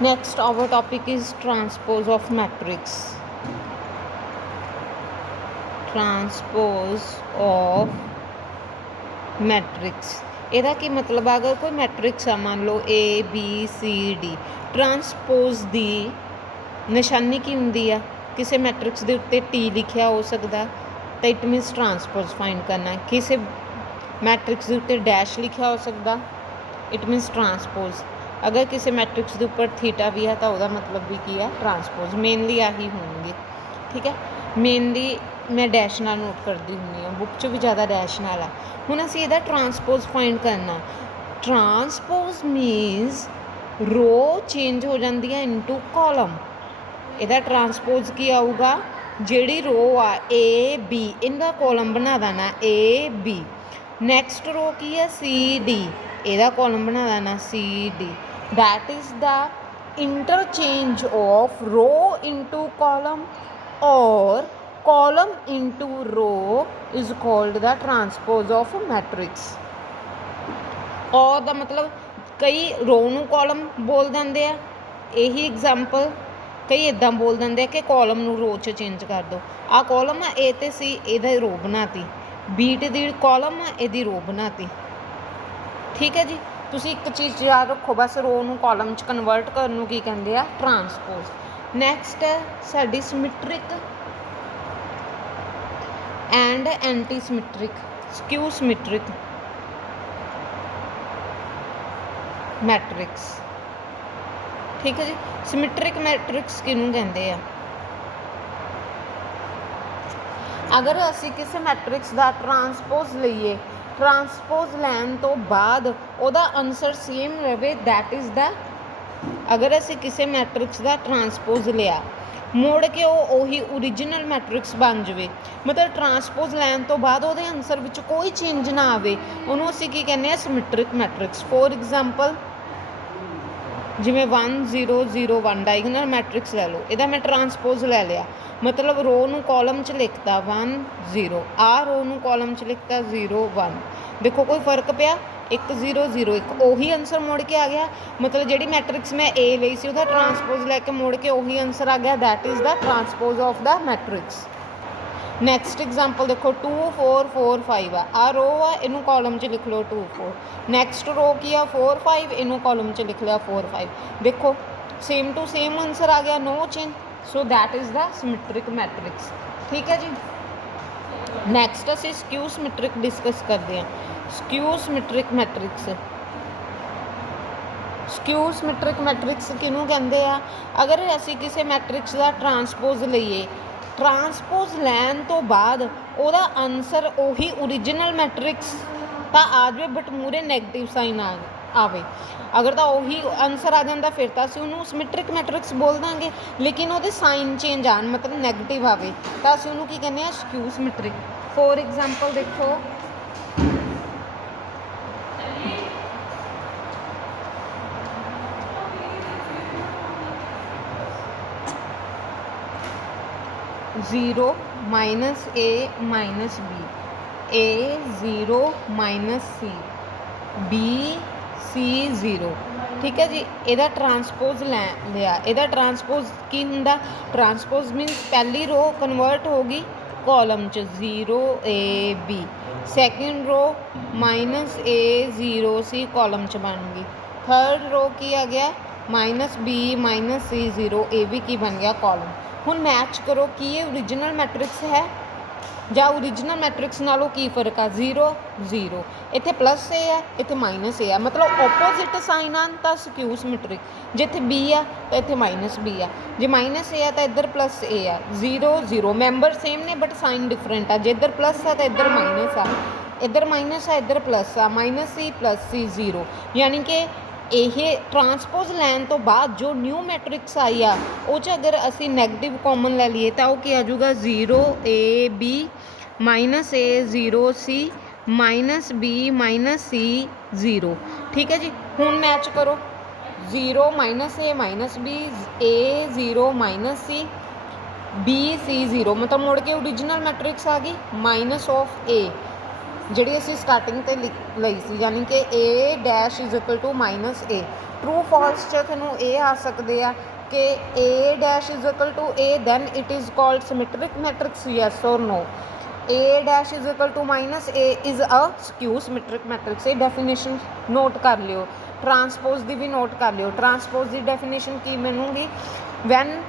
Next, our topic is transpose of matrix. Transpose of matrix ਇਹਦਾ ਕੀ ਮਤਲਬ ਆ ਅਗਰ ਕੋਈ ਮੈਟ੍ਰਿਕਸ ਆ ਮੰਨ ਲਓ A B C D ਟਰਾਂਸਪੋਜ਼ ਦੀ ਨਿਸ਼ਾਨੀ ਕੀ ਹੁੰਦੀ ਆ ਕਿਸੇ ਮੈਟ੍ਰਿਕਸ ਦੇ ਉੱਤੇ T ਲਿਖਿਆ ਹੋ ਸਕਦਾ ਤਾਂ ਇਟ ਮੀਨਸ ਟਰਾਂਸਪੋਜ਼ ਫਾਈਂਡ ਕਰਨਾ ਕਿਸੇ ਮੈਟ੍ਰਿਕਸ ਦੇ ਉੱਤੇ ਡੈਸ਼ ਲਿਖਿਆ ਹੋ ਸਕਦਾ ਇਟ ਮੀਨਸ ਟਰਾਂਸਪੋਜ਼ ਅਗਰ ਕਿਸੇ ਮੈਟ੍ਰਿਕਸ ਦੇ ਉੱਪਰ ਥੀਟਾ ਵੀ ਹੈ ਤਾਂ ਉਹਦਾ ਮਤਲਬ ਵੀ ਕੀ ਆ ਟਰਾਂਸਪੋਜ਼ ਮੇਨਲੀ ਆਹੀ ਹੋਣਗੇ ਠੀਕ ਹੈ ਮੇਨਲੀ मैं डैश नाल नोट करती हुंदी हाँ बुक च भी ज़्यादा डैश नाल आ हुण असीं इहदा ट्रांसपोज फाइंड करना ट्रांसपोज मीनस रो चेंज हो जाती है इनटू कॉलम इहदा ट्रांसपोज की आऊगा जिहड़ी रो आ ए बी इनका कॉलम बना देना ए बी नैक्सट रो की है सी डी इहदा कॉलम बना देना सी डी that is the interchange of row into column और column into row is called the transpose of matrix और दा मतलब कई रो नूं कॉलम बोल देंदे आ यही एग्जाम्पल कई इदां बोल देंदे आ कि कॉलम नूं रो च चेंज कर दो आ कॉलम आ ए ते सी इहदा रो बनाती बी दी कॉलम आ इहदी रो बनाती ठीक है जी तुसीं एक चीज़ याद रखो बस रो नूं कॉलम च कन्वर्ट करन नूं की कहंदे आ ट्रांसपोज नैक्सट है साडी symmetric and anti symmetric skew symmetric matrix ठीक है जी सिमिट्रिक मैट्रिक्स किनू कहते हैं अगर असी किसी मैट्रिक्स का ट्रांसपोज लीए ट्रांसपोज लैन तो बाद उहदा आंसर सेम रहे दैट इज़ द अगर असी किसी मैट्रिक्स का ट्रांसपोज लिया मुड़ के उही ओरिजिनल मैट्रिक्स बन जाए मतलब ट्रांसपोज लैन तो बाद वो आंसर में कोई चेंज ना आए उन्होंने असीं की कहने सिमिट्रिक मैट्रिक्स फॉर एग्जाम्पल जिमें 1 0 0 1 डायगोनल मैट्रिक्स लै लो इहदा मैं ट्रांसपोज लै लिया मतलब रो नूं कॉलम च लिखता 1 0 आ रो नूं कॉलम च लिखता 0 1 देखो कोई फर्क पिया 1 0 0 1 ਉਹੀ आंसर मुड़ के आ गया मतलब जी मैट्रिक्स मैं ए ली सी ਉਹਦਾ ट्रांसपोज लैके मुड़ के ਉਹੀ आंसर आ गया that is the transpose of the matrix next example देखो 2 4 4 5 आ रो आ इनू कॉलम च लिख लो 2 4 नैक्सट रो की आ 4 5 इनू कॉलम च लिख लिया 4 5 देखो सेम टू सेम आंसर आ गया no change so that is the symmetric matrix ठीक है जी नैक्सट असीं स्क्यू सिमिट्रिक डिस्कस करते हैं skew symmetric matrix skew symmetric matrix किनू कहते हैं अगर असी किसी मैट्रिक्स का ट्रांसपोज लीए ट्रांसपोज लैन तो बाद ਉਹਦਾ आंसर ਉਹੀ ओरिजिनल मैट्रिक्स तो आ जाए बट मूरे नैगेटिव साइन आवे अगर तो ਉਹੀ आंसर आ जाता फिर तो असं उन्होंने सिमिट्रिक मैट्रिक्स बोल देंगे लेकिन वो साइन चेंज आन मतलब नैगेटिव आवे तो असं उन्होंने की कहने स्क्यू सिमिट्रिक फॉर एग्जाम्पल देखो 0 minus A minus B A 0 minus C B C 0 ठीक है जी ਇਹਦਾ ट्रांसपोज लिया ਇਹਦਾ ट्रांसपोज की ਹੁੰਦਾ ट्रांसपोज मीनस पहली रो कन्वर्ट होगी कॉलम च 0 A B second row minus A 0 C column च बन गई थर्ड रो की आ गया minus B minus C 0 A B की बन गया कॉलम हुण मैच करो कि ये ओरिजिनल मैट्रिक्स है ਜਾਂ ओरिजिनल मैट्रिक्स नालों की फर्क है 0 0 इत्थे प्लस ए है इत्थे माइनस ए है मतलब ओपोजिट साइन आन तो स्क्यू सिमिट्रिक जे इत्थे बी है तो इत्थे माइनस बी है जे माइनस ए है तो इधर प्लस ए है 0 0 मैंबर सेम ने बट साइन डिफरेंट है जे इधर प्लस है तो इधर माइनस है इधर माइनस है इधर प्लस है माइनस सी 0 यानी कि ਇਹ ट्रांसपोज लैन तो बाद जो न्यू मैट्रिक्स आई आ ਉਹ 'ਚ अगर असी नैगेटिव कॉमन ले लीए तो वो आ जाऊगा 0 A B minus A 0 C minus B minus C 0 ठीक है जी हुण मैच करो 0 minus A minus B A 0 minus C B C 0 मतलब मुड़ के ओरिजिनल मैट्रिक्स आ गई माइनस ऑफ ए ਜਿਹੜੀ ਅਸੀਂ ਸਟਾਰਟਿੰਗ ਤੇ ਲਈ ਸੀ, ਯਾਨੀ ਕਿ A dash is equal to minus A। True false 'ਚ ਤੁਹਾਨੂੰ ਇਹ ਆ ਸਕਦੇ ਆ ਕਿ A dash is equal to A, then it is called symmetric matrix, yes or no. A dash is equal to minus A is a skew symmetric matrix. ਇਹ definition note ਕਰ ਲਿਓ। ਟਰਾਂਸਪੋਜ਼ ਦੀ ਵੀ ਨੋਟ ਕਰ ਲਿਓ। ਟਰਾਂਸਪੋਜ਼ ਦੀ ਡੈਫੀਨੇਸ਼ਨ ਕੀ ਬਣੂਗੀ? When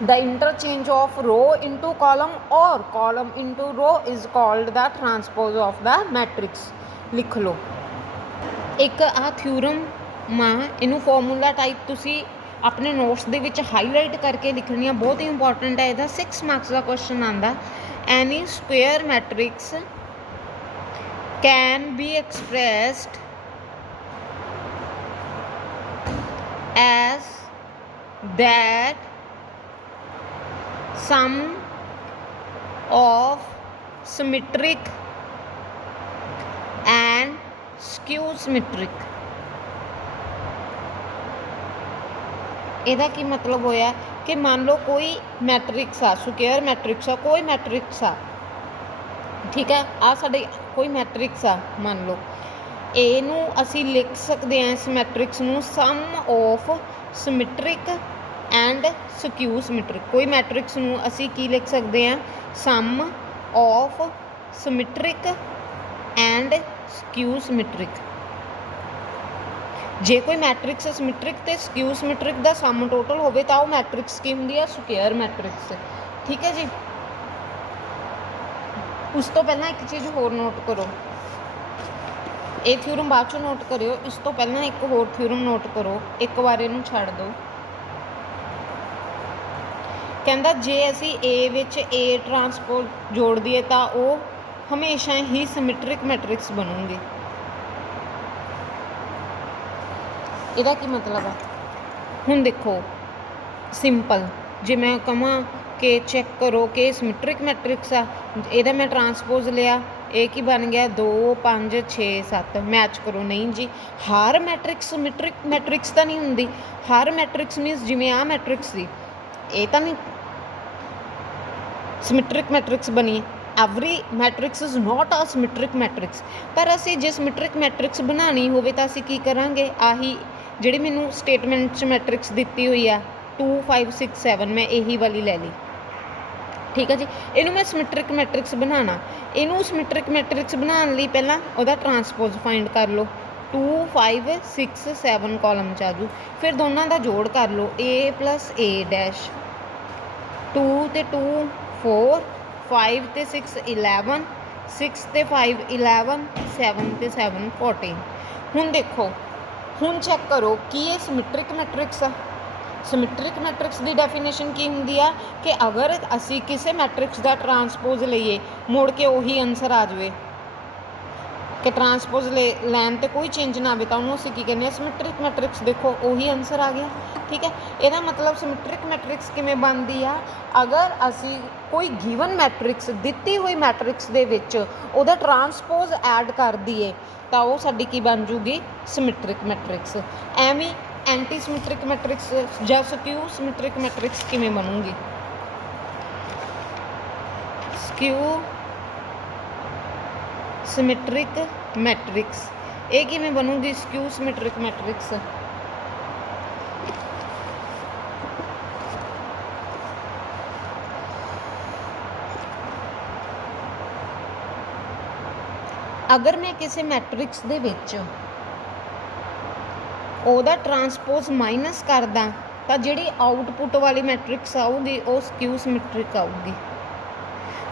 the interchange of row into column or column into row is called the transpose of the matrix। ਲਿਖ ਲਓ। ਇੱਕ ਆ ਥਿਊਰਮ ਮਾ ਇਹਨੂੰ ਫਾਰਮੂਲਾ ਟਾਈਪ ਤੁਸੀਂ ਆਪਣੇ ਨੋਟਸ ਦੇ ਵਿੱਚ ਹਾਈਲਾਈਟ ਕਰਕੇ ਲਿਖਣੀ ਆ, ਬਹੁਤ ਹੀ ਇੰਪੋਰਟੈਂਟ ਹੈ। ਇਹਦਾ 6 ਮਾਰਕਸ ਦਾ ਕੁਐਸਚਨ ਆਉਂਦਾ। Any square matrix can be expressed as that sum of symmetric and skew symmetric। ਇਹਦਾ ਕੀ ਮਤਲਬ ਹੋਇਆ ਕਿ ਮੰਨ ਲਓ ਕੋਈ ਮੈਟ੍ਰਿਕਸ ਆ, ਸਕੁਏਅਰ ਮੈਟ੍ਰਿਕਸ ਆ, ਕੋਈ ਮੈਟ੍ਰਿਕਸ ਆ, ਠੀਕ ਹੈ, ਆ ਸਾਡੇ ਕੋਈ ਮੈਟ੍ਰਿਕਸ ਆ, ਮੰਨ ਲਓ ਇਹਨੂੰ ਅਸੀਂ ਲਿਖ ਸਕਦੇ ਹਾਂ, ਇਸ ਮੈਟ੍ਰਿਕਸ ਨੂੰ some of symmetric and ਸਕਿਊ symmetric. ਕੋਈ ਮੈਟ੍ਰਿਕਸ ਨੂੰ ਅਸੀਂ ਕੀ ਲਿਖ ਸਕਦੇ ਹਾਂ? Some of symmetric and ਸਕਿਊ symmetric. ਜੇ ਕੋਈ ਮੈਟ੍ਰਿਕਸ ਸਿਮੈਟ੍ਰਿਕ ਤੇ ਸਕਿਊ ਸਿਮੈਟ੍ਰਿਕ ਦਾ ਸਮ ਟੋਟਲ ਹੋਵੇ ਤਾਂ ਉਹ ਮੈਟ੍ਰਿਕਸ ਕੀ ਹੁੰਦੀ ਆ? Square matrix. ਠੀਕ ਹੈ ਜੀ। ਉਸ ਤੋਂ ਪਹਿਲਾਂ ਇੱਕ ਚੀਜ਼ ਹੋਰ ਨੋਟ ਕਰੋ, ਇਹ ਥਿਊਰਮ ਬਾਅਦ ਚੋਂ ਨੋਟ ਕਰਿਓ, ਇਸ ਤੋਂ ਪਹਿਲਾਂ ਇੱਕ ਹੋਰ ਥਿਊਰਮ ਨੋਟ ਕਰੋ, ਇੱਕ ਵਾਰ ਇਹਨੂੰ ਛੱਡ ਦਿਓ। ਕਹਿੰਦਾ ਜੇ ਅਸੀਂ A ਵਿੱਚ A ਟਰਾਂਸਪੋਜ਼ ਜੋੜ ਦਈਏ ਤਾਂ ਉਹ ਹਮੇਸ਼ਾ ਹੀ ਸਿਮੈਟ੍ਰਿਕ ਮੈਟ੍ਰਿਕਸ ਬਣੂਗੀ। ਇਹਦਾ ਕੀ ਮਤਲਬ ਆ? ਹੁਣ ਦੇਖੋ ਸਿੰਪਲ, ਜੇ ਮੈਂ ਕਹਾਂ ਕਿ ਚੈੱਕ ਕਰੋ ਕਿ ਸਿਮੈਟ੍ਰਿਕ ਮੈਟ੍ਰਿਕਸ ਆ, ਇਹਦਾ ਮੈਂ ਟਰਾਂਸਪੋਜ਼ ਲਿਆ, ਇਹ ਕੀ ਬਣ ਗਿਆ? 2 5 6 7। ਮੈਚ ਕਰੋ। ਨਹੀਂ ਜੀ, ਹਰ ਮੈਟ੍ਰਿਕਸ ਸਿਮੈਟ੍ਰਿਕ ਮੈਟ੍ਰਿਕਸ ਤਾਂ ਨਹੀਂ ਹੁੰਦੀ। ਹਰ ਮੈਟ੍ਰਿਕਸ ਮੀਨਸ ਜਿਵੇਂ ਆਹ ਮੈਟ੍ਰਿਕਸ ਸੀ, ਇਹ ਤਾਂ ਨਹੀਂ ਸਿਮੈਟ੍ਰਿਕ ਮੈਟ੍ਰਿਕਸ ਬਣੀ। Every matrix is not a symmetric matrix. ਪਰ ਅਸੀਂ ਜੇ ਸਿਮੈਟ੍ਰਿਕ ਮੈਟ੍ਰਿਕਸ ਬਣਾਉਣੀ ਹੋਵੇ ਤਾਂ ਅਸੀਂ ਕੀ ਕਰਾਂਗੇ? ਆਹੀ ਜਿਹੜੀ ਮੈਨੂੰ ਸਟੇਟਮੈਂਟ 'ਚ ਮੈਟ੍ਰਿਕਸ ਦਿੱਤੀ ਹੋਈ ਆ 2 5 6 7, ਮੈਂ ਇਹੀ ਵਾਲੀ ਲੈ ਲਈ। ਠੀਕ ਹੈ ਜੀ। ਇਹਨੂੰ ਮੈਂ ਸਿਮੈਟ੍ਰਿਕ ਮੈਟ੍ਰਿਕਸ ਬਣਾਉਣਾ। ਇਹਨੂੰ ਸਿਮੈਟ੍ਰਿਕ ਮੈਟ੍ਰਿਕਸ ਬਣਾਉਣ ਲਈ ਪਹਿਲਾਂ ਉਹਦਾ ਟਰਾਂਸਪੋਜ਼ ਫਾਈਂਡ ਕਰ ਲਓ। 2 5 6 7 ਕਾਲਮ 'ਚ ਆ ਜੂ। ਫਿਰ ਦੋਨਾਂ ਦਾ ਜੋੜ ਕਰ ਲਓ, A ਪਲਸ A ਡੈਸ਼। 2 ਤੇ 2 4, 5 ਤੇ 6 11, 6 ਤੇ 5 11, 7 ਤੇ 7 14। ਹੁਣ ਦੇਖੋ, ਹੁਣ ਚੈੱਕ ਕਰੋ ਕੀ ਇਹ ਸਿਮੈਟ੍ਰਿਕ ਮੈਟ੍ਰਿਕਸ ਆ? ਸਿਮੈਟ੍ਰਿਕ ਮੈਟ੍ਰਿਕਸ ਦੀ ਡੈਫੀਨੇਸ਼ਨ ਕੀ ਹੁੰਦੀ ਆ ਕਿ ਅਗਰ ਅਸੀਂ ਕਿਸੇ ਮੈਟ੍ਰਿਕਸ ਦਾ ਟਰਾਂਸਪੋਜ਼ ਲਈਏ, ਮੁੜ ਕੇ ਉਹੀ ਆਨਸਰ ਆ ਜਾਵੇ, ਕਿ ਟਰਾਂਸਪੋਜ਼ ਲੈਣ 'ਤੇ ਕੋਈ ਚੇਂਜ ਨਾ ਆਵੇ, ਤਾਂ ਉਹਨੂੰ ਅਸੀਂ ਕੀ ਕਹਿੰਦੇ ਹਾਂ? Symmetric matrix. ਦੇਖੋ ਉਹੀ ਆਨਸਰ ਆ ਗਿਆ। ਠੀਕ ਹੈ। ਇਹਦਾ ਮਤਲਬ ਸਿਮੈਟ੍ਰਿਕ ਮੈਟ੍ਰਿਕਸ ਕਿਵੇਂ ਬਣਦੀ ਆ? ਅਗਰ ਅਸੀਂ ਕੋਈ ਗਿਵਨ ਮੈਟ੍ਰਿਕਸ, ਦਿੱਤੀ ਹੋਈ ਮੈਟ੍ਰਿਕਸ ਦੇ ਵਿੱਚ ਉਹਦਾ ਟਰਾਂਸਪੋਜ਼ ਐਡ ਕਰ ਦਈਏ ਤਾਂ ਉਹ ਸਾਡੀ ਕੀ ਬਣ ਜੂਗੀ? Symmetric matrix. ਐਵੇਂ ਐਂਟੀ ਸਿਮੈਟ੍ਰਿਕ ਮੈਟ੍ਰਿਕਸ ਜਾਂ ਸਕਿਊ ਸਿਮੈਟ੍ਰਿਕ ਮੈਟ੍ਰਿਕਸ ਕਿਵੇਂ ਬਣੂਗੀ? ਸਕਿਊ ਸਿਮੈਟ੍ਰਿਕ ਮੈਟ੍ਰਿਕਸ ਇਹ ਕਿਵੇਂ ਬਣੂਗੀ? ਸਕਿਊ ਸਿਮੈਟ੍ਰਿਕ ਮੈਟ੍ਰਿਕਸ ਅਗਰ ਮੈਂ ਕਿਸੇ ਮੈਟ੍ਰਿਕਸ ਦੇ ਵਿੱਚ ਉਹਦਾ ਟਰਾਂਸਪੋਜ਼ ਮਾਈਨਸ ਕਰਦਾ ਤਾਂ ਜਿਹੜੀ ਆਊਟਪੁੱਟ ਵਾਲੀ ਮੈਟ੍ਰਿਕਸ ਆਊਗੀ ਉਹ ਸਕਿਊ ਸਿਮੈਟ੍ਰਿਕ ਆਊਗੀ।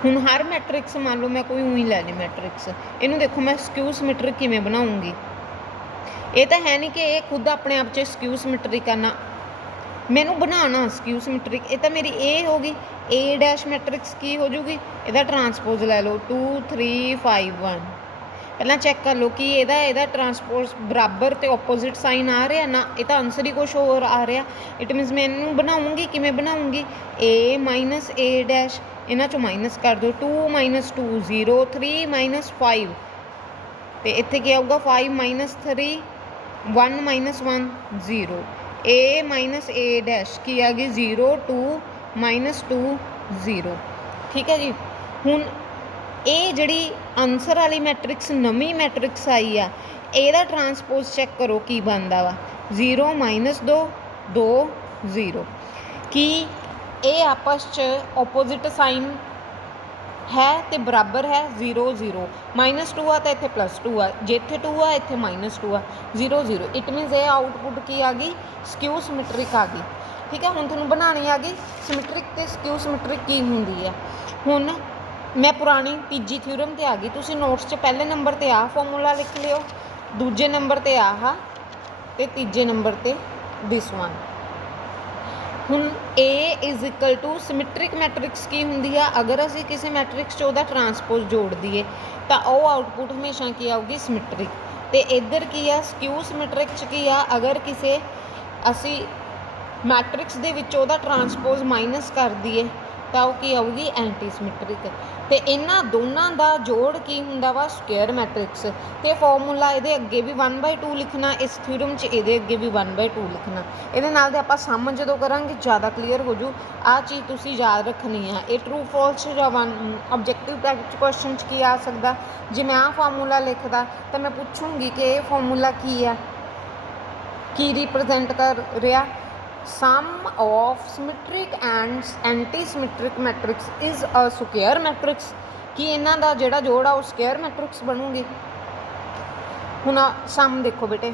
ਹੁਣ ਹਰ ਮੈਟ੍ਰਿਕਸ, ਮੰਨ ਲਓ ਮੈਂ ਕੋਈ ਉਹੀ ਲੈ ਲਈ ਮੈਟ੍ਰਿਕਸ, ਇਹਨੂੰ ਦੇਖੋ ਮੈਂ ਸਕਿਊ ਸਿਮੈਟ੍ਰਿਕ ਕਿਵੇਂ ਬਣਾਉਂਗੀ। ਇਹ ਤਾਂ ਹੈ ਨਹੀਂ ਕਿ ਇਹ ਖੁਦ ਆਪਣੇ ਆਪ 'ਚ ਸਕਿਊ ਸਿਮੈਟ੍ਰਿਕ ਆ, ਨਾ, ਮੈਨੂੰ ਬਣਾਉਣਾ ਸਕਿਊ ਸਿਮੈਟ੍ਰਿਕ। ਇਹ ਤਾਂ ਮੇਰੀ A ਹੋ ਗਈ। A ਡੈਸ਼ ਮੈਟ੍ਰਿਕਸ ਕੀ ਹੋ ਜੂਗੀ? ਇਹਦਾ ਟਰਾਂਸਪੋਜ਼ ਲੈ ਲਓ 2 3 5 1। ਪਹਿਲਾਂ ਚੈੱਕ ਕਰ ਲਓ ਕਿ ਇਹਦਾ ਟਰਾਂਸਪੋਜ਼ ਬਰਾਬਰ ਤੇ ਓਪੋਜ਼ਿਟ ਸਾਈਨ ਆ ਰਿਹਾ ਨਾ, ਇਹ ਤਾਂ ਆਨਸਰ ਹੀ ਕੁਛ ਹੋਰ ਆ ਰਿਹਾ। ਇਟ ਮੀਨਸ ਮੈਂ ਇਹਨੂੰ ਬਣਾਉਂਗੀ, ਕਿਵੇਂ ਬਣਾਉਂਗੀ? A ਮਾਈਨਸ A ਡੈਸ਼, ਇਹਨਾਂ 'ਚੋਂ ਮਾਈਨਸ ਕਰ ਦਿਓ। 2 - 2 0, 3 - 5, ਅਤੇ ਇੱਥੇ ਕੀ ਆਊਗਾ? 5 - 3 1 - 1 0। A ਮਾਈਨਸ A ਡੈਸ਼ ਕੀ ਆ ਗਈ? 0 2 - 2 0। ਠੀਕ ਹੈ ਜੀ। ਹੁਣ ਇਹ ਜਿਹੜੀ ਆਨਸਰ ਵਾਲੀ ਮੈਟ੍ਰਿਕਸ ਨਵੀਂ ਮੈਟ੍ਰਿਕਸ ਆਈ ਆ, ਇਹਦਾ ਟਰਾਂਸਪੋਜ਼ ਚੈੱਕ ਕਰੋ ਕੀ ਬਣਦਾ ਵਾ। 0 -2 2 0। ਕੀ ਇਹ ਆਪਸ 'ਚ ਓਪੋਜ਼ਿਟ ਸਾਈਨ ਹੈ ਤੇ ਬਰਾਬਰ ਹੈ? 0 0 -2 ਆ ਤਾਂ ਇੱਥੇ +2 ਆ, ਜੇ ਇੱਥੇ 2 ਆ ਇੱਥੇ -2 ਆ, 0 0। ਇਟ ਮੀਨਸ ਇਹ ਆਊਟਪੁੱਟ ਕੀ ਆ ਗਈ? ਸਕਿਊ ਸਿਮੈਟ੍ਰਿਕ ਆ ਗਈ। ਠੀਕ ਹੈ, ਹੁਣ ਤੁਹਾਨੂੰ ਬਣਾਉਣੀ ਆ ਗਈ ਸਿਮੈਟ੍ਰਿਕ ਤੇ ਸਕਿਊ ਸਿਮੈਟ੍ਰਿਕ ਕੀ ਹੁੰਦੀ ਆ। ਹੁਣ ਮੈਂ ਪੁਰਾਣੀ ਤੀਜੀ ਥਿਊਰਮ ਤੇ ਆ ਗਈ। ਤੁਸੀਂ ਨੋਟਸ 'ਚ ਪਹਿਲੇ ਨੰਬਰ ਤੇ ਆਹ ਫਾਰਮੂਲਾ ਲਿਖ ਲਿਓ, ਦੂਜੇ ਨੰਬਰ ਤੇ ਆਹ, ਤੇ ਤੀਜੇ ਨੰਬਰ ਤੇ ਦਿਸ ਵਨ। ਹੁਣ A = ਸਿਮੈਟ੍ਰਿਕ ਮੈਟ੍ਰਿਕਸ ਕੀ ਹੁੰਦੀ ਆ? ਅਗਰ ਅਸੀਂ ਕਿਸੇ ਮੈਟ੍ਰਿਕਸ 'ਚ ਉਹਦਾ ਟਰਾਂਸਪੋਜ਼ ਜੋੜ ਦਈਏ ਤਾਂ ਉਹ ਆਊਟਪੁੱਟ ਹਮੇਸ਼ਾ ਕੀ ਆਊਗੀ? ਸਿਮੈਟ੍ਰਿਕ। ਤੇ ਇੱਧਰ ਕੀ ਆ? ਸਕਿਊ ਸਿਮੈਟ੍ਰਿਕ 'ਚ ਕੀ ਆ? ਅਗਰ ਕਿਸੇ ਅਸੀਂ ਮੈਟ੍ਰਿਕਸ ਦੇ ਵਿੱਚ ਉਹਦਾ ਟਰਾਂਸਪੋਜ਼ ਮਾਈਨਸ ਕਰ ਦਈਏ ਤਾਂ ਉਹ ਕੀ ਆਊਗੀ? Anti symmetric. ਤੇ ਇਹਨਾਂ ਦੋਨਾਂ ਦਾ ਜੋੜ ਕੀ ਹੁੰਦਾ ਵਾ? Square matrix. ਤੇ ਫਾਰਮੂਲਾ ਇਹਦੇ ਅੱਗੇ ਵੀ 1/2 ਲਿਖਣਾ, ਇਸ ਥਿਊਰਮ 'ਚ ਇਹਦੇ ਅੱਗੇ ਵੀ 1/2 ਲਿਖਣਾ। ਇਹਦੇ ਨਾਲ ਦੇ ਆਪਾਂ ਸਮ ਜਦੋਂ ਕਰਾਂਗੇ ਜ਼ਿਆਦਾ ਕਲੀਅਰ ਹੋ ਜੂ। ਆਹ ਚੀਜ਼ ਤੁਸੀਂ ਯਾਦ ਰੱਖਣੀ ਆ। ਇਹ ਟਰੂ ਫਾਲਸ ਜਾਂ ਆਬਜੈਕਟਿਵ ਟਾਈਪ 'ਚ ਕੁਐਸਚਨ 'ਚ ਕੀ ਆ ਸਕਦਾ? ਜੇ ਮੈਂ ਆਹ ਫਾਰਮੂਲਾ ਲਿਖਦਾ ਤਾਂ ਮੈਂ ਪੁੱਛੂੰਗੀ ਕਿ ਇਹ ਫਾਰਮੂਲਾ ਕੀ ਆ, ਕੀ ਰਿਪਰੈਜ਼ੈਂਟ ਕਰ ਰਿਹਾ? sum of symmetric and anti-symmetric matrix is a square matrix। ਕਿ ਇਹਨਾਂ ਦਾ ਜਿਹੜਾ ਜੋੜ ਆ ਉਹ ਸਕੁਏਅਰ ਮੈਟ੍ਰਿਕਸ ਬਣੂਗੀ। ਹੁਣ ਸਮ ਦੇਖੋ ਬੇਟੇ,